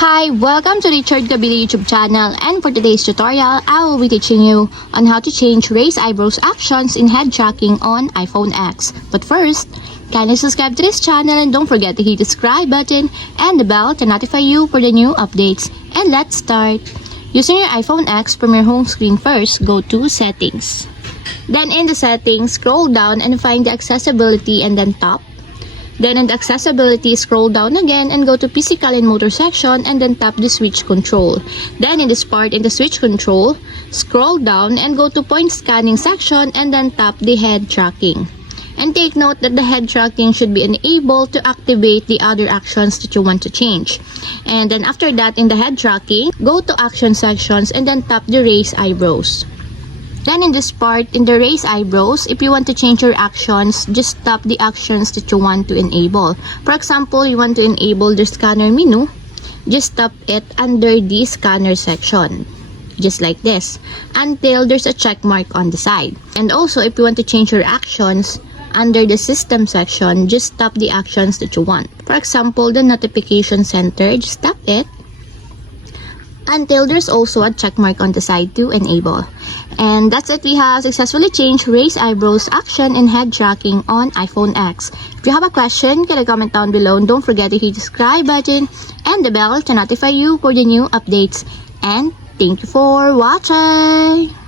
Hi, welcome to the Richard Gabili YouTube channel, and for today's tutorial, I will be teaching you on how to change raise eyebrows options in head tracking on iPhone X. But first, kindly subscribe to this channel and don't forget to hit the subscribe button and the bell to notify you for the new updates. And let's start. Using your iPhone X, from your home screen first, go to Settings. Then in the Settings, scroll down and find the Accessibility and then Tap. Then in the Accessibility, scroll down again and go to Physical and Motor section and then tap the Switch Control. Then in this part, in the Switch Control, scroll down and go to Point Scanning section and then tap the Head Tracking. And take note that the head tracking should be enabled to activate the other actions that you want to change. And then after that, in the head tracking, go to Action sections and then tap the Raise Eyebrows. Then in this part, in the raise eyebrows, if you want to change your actions, just tap the actions that you want to enable. For example, you want to enable the scanner menu, just tap it under the scanner section. Just like this, until there's a check mark on the side. And also, if you want to change your actions, under the system section, just tap the actions that you want. For example, the notification center, just tap it until there's also a check mark on the side to enable. And that's it. We have successfully changed raise eyebrows action in head tracking on iPhone X. If you have a question, can comment down below, and don't forget to hit the subscribe button and the bell to notify you for the new updates. And thank you for watching.